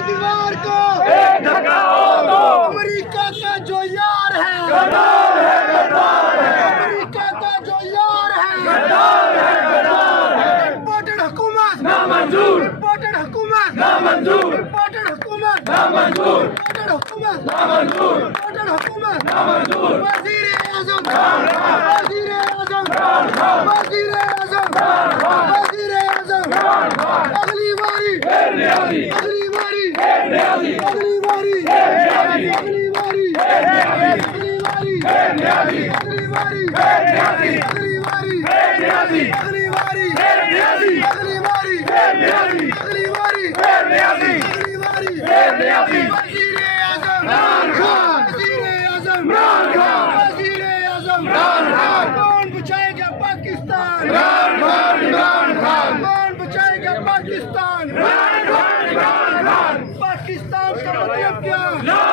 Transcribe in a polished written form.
दीवार को एक धक्का और दो। अमेरिका का जो यार है गद्दार है, गद्दार है, अमेरिका का जो यार है गद्दार है, गद्दार है। इम्पोर्टेड हुकूमत नामंजूर, इम्पोर्टेड हुकूमत नामंजूर, इम्पोर्टेड हुकूमत नामंजूर, इम्पोर्टेड हुकूमत नामंजूर, इम्पोर्टेड हुकूमत नामंजूर। वज़ीर आज़म खान। वज़ीर आज़म खान। वज़ीर आज़म खान। वज़ीर आज़म खान। अगली बारी फिर न्याजी, अगली बारी फिर न्याजी, अगली बारी न्याजी, अगली बारी फिर न्याजी, अगली बारी फिर न्याजी, अगली बारी फिर न्याजी, अगली बारी फिर न्याजी, अगली बारी फिर न्याजी, अगली बारी फिर न्याजी, अगली बारी फिर न्याजी, अगली बारी फिर न्याजी। वज़ीर आज़म इमरान खान। वज़ीर आज़म इमरान खान। वज़ीर आज़म इमरान खान। कौन बचाएगा पाकिस्तान इमरान खान, इमरान खान, कौन बचाएगा पाकिस्तान इमरान खान, इमरान खान। पाकिस्तान का मतलब क्या ला